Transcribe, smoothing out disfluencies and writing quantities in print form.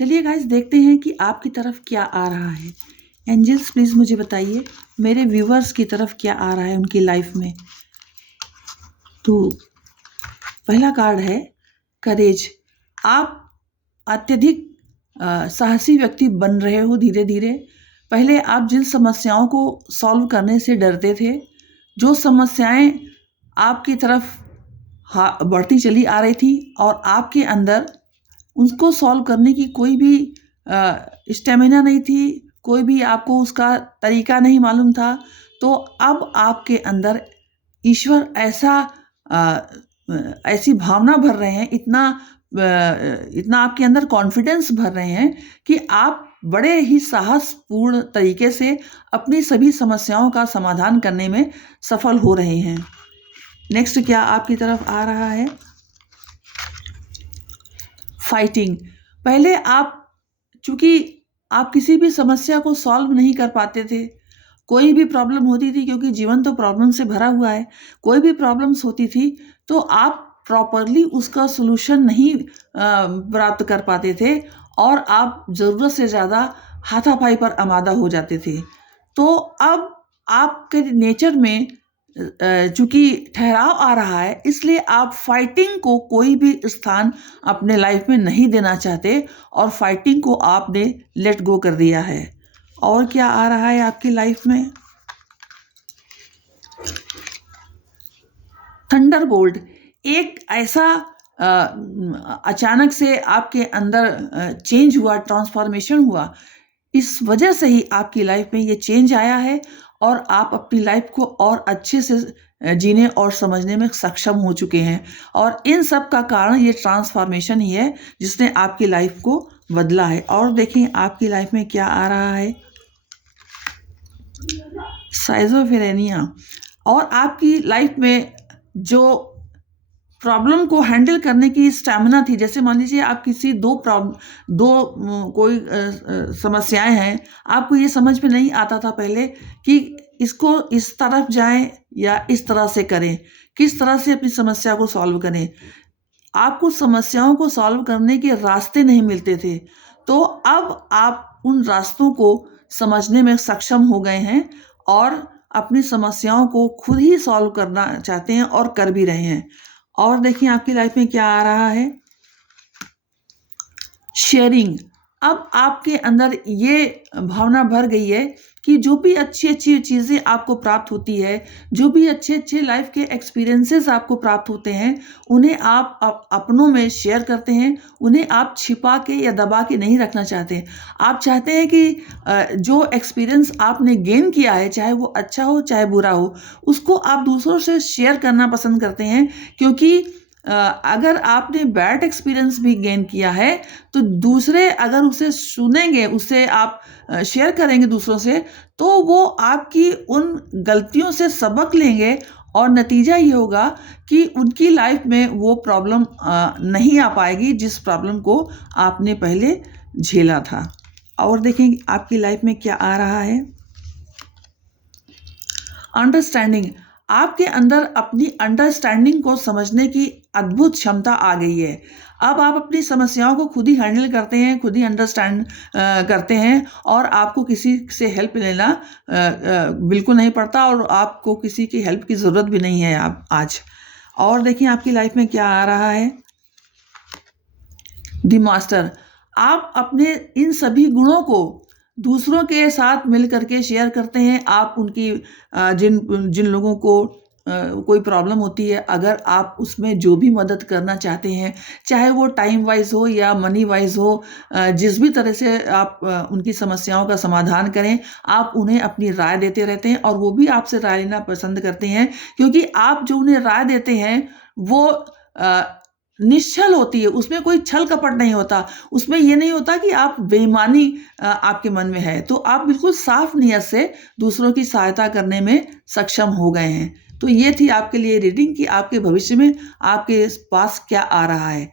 चलिए गाइस देखते हैं कि आपकी तरफ क्या आ रहा है। एंजल्स प्लीज़ मुझे बताइए मेरे व्यूवर्स की तरफ क्या आ रहा है उनकी लाइफ में। तो पहला कार्ड है करेज। आप अत्यधिक साहसी व्यक्ति बन रहे हो धीरे धीरे। पहले आप जिन समस्याओं को सॉल्व करने से डरते थे, जो समस्याएं आपकी तरफ बढ़ती चली आ रही थी और आपके अंदर उसको सॉल्व करने की कोई भी स्टेमिना नहीं थी, कोई भी आपको उसका तरीका नहीं मालूम था, तो अब आपके अंदर ईश्वर ऐसी भावना भर रहे हैं, इतना आपके अंदर कॉन्फिडेंस भर रहे हैं कि आप बड़े ही साहसपूर्ण तरीके से अपनी सभी समस्याओं का समाधान करने में सफल हो रहे हैं। नेक्स्ट क्या आपकी तरफ आ रहा है? फाइटिंग। पहले चूंकि आप किसी भी समस्या को सॉल्व नहीं कर पाते थे, कोई भी प्रॉब्लम होती थी, क्योंकि जीवन तो प्रॉब्लम से भरा हुआ है, कोई भी प्रॉब्लम्स होती थी तो आप प्रॉपरली उसका सोल्यूशन नहीं प्राप्त कर पाते थे और आप ज़रूरत से ज़्यादा हाथापाई पर आमादा हो जाते थे। तो अब आपके नेचर में चूंकि ठहराव आ रहा है, इसलिए आप फाइटिंग को कोई भी स्थान अपने लाइफ में नहीं देना चाहते और फाइटिंग को आपने लेट गो कर दिया है। और क्या आ रहा है आपकी लाइफ में? थंडरबोल्ट। एक ऐसा अचानक से आपके अंदर चेंज हुआ, ट्रांसफॉर्मेशन हुआ, इस वजह से ही आपकी लाइफ में ये चेंज आया है और आप अपनी लाइफ को और अच्छे से जीने और समझने में सक्षम हो चुके हैं। और इन सब का कारण ये ट्रांसफॉर्मेशन ही है जिसने आपकी लाइफ को बदला है। और देखिए आपकी लाइफ में क्या आ रहा है? साइज़ोफ्रेनिया। और आपकी लाइफ में जो प्रॉब्लम को हैंडल करने की स्टैमिना थी, जैसे मान लीजिए आप किसी कोई समस्याएं हैं, आपको ये समझ में नहीं आता था पहले कि इसको इस तरफ जाएं या इस तरह से करें, किस तरह से अपनी समस्या को सॉल्व करें। आपको समस्याओं को सॉल्व करने के रास्ते नहीं मिलते थे, तो अब आप उन रास्तों को समझने में सक्षम हो गए हैं और अपनी समस्याओं को खुद ही सॉल्व करना चाहते हैं और कर भी रहे हैं। और देखिए आपकी लाइफ में क्या आ रहा है? शेयरिंग। अब आपके अंदर ये भावना भर गई है कि जो भी अच्छी अच्छी चीज़ें आपको प्राप्त होती है, जो भी अच्छे अच्छे लाइफ के एक्सपीरियंसेस आपको प्राप्त होते हैं, उन्हें आप अपनों में शेयर करते हैं, उन्हें आप छिपा के या दबा के नहीं रखना चाहते। आप चाहते हैं कि जो एक्सपीरियंस आपने गेन किया है, चाहे वो अच्छा हो चाहे बुरा हो, उसको आप दूसरों से शेयर करना पसंद करते हैं, क्योंकि अगर आपने बैड एक्सपीरियंस भी गेन किया है तो दूसरे अगर उसे सुनेंगे, उसे आप शेयर करेंगे दूसरों से, तो वो आपकी उन गलतियों से सबक लेंगे और नतीजा ये होगा कि उनकी लाइफ में वो प्रॉब्लम नहीं आ पाएगी जिस प्रॉब्लम को आपने पहले झेला था। और देखें आपकी लाइफ में क्या आ रहा है? अंडरस्टैंडिंग। आपके अंदर अपनी अंडरस्टैंडिंग को समझने की अद्भुत क्षमता आ गई है। अब आप अपनी समस्याओं को खुद ही हैंडल करते हैं, खुद ही अंडरस्टैंड करते हैं और आपको किसी से हेल्प लेना बिल्कुल नहीं पड़ता और आपको किसी की हेल्प की ज़रूरत भी नहीं है आप आज। और देखिए आपकी लाइफ में क्या आ रहा है? The master. आप अपने इन सभी गुणों को दूसरों के साथ मिल करके शेयर करते हैं। आप उनकी जिन लोगों को कोई प्रॉब्लम होती है, अगर आप उसमें जो भी मदद करना चाहते हैं, चाहे वो टाइम वाइज हो या मनी वाइज हो, जिस भी तरह से आप उनकी समस्याओं का समाधान करें, आप उन्हें अपनी राय देते रहते हैं और वो भी आपसे राय लेना पसंद करते हैं, क्योंकि आप जो उन्हें राय देते हैं वो निश्चल होती है, उसमें कोई छल कपट नहीं होता, उसमें ये नहीं होता कि आप बेईमानी आपके मन में है, तो आप बिल्कुल साफ नीयत से दूसरों की सहायता करने में सक्षम हो गए हैं। तो ये थी आपके लिए रीडिंग कि आपके भविष्य में आपके पास क्या आ रहा है।